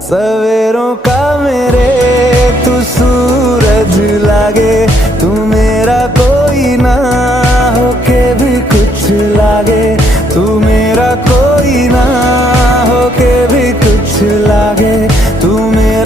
सवेरों का मेरे तू सूरज लागे, तू मेरा कोई ना होके भी कुछ लागे, तू मेरा कोई ना होके भी कुछ लागे, तू मेरा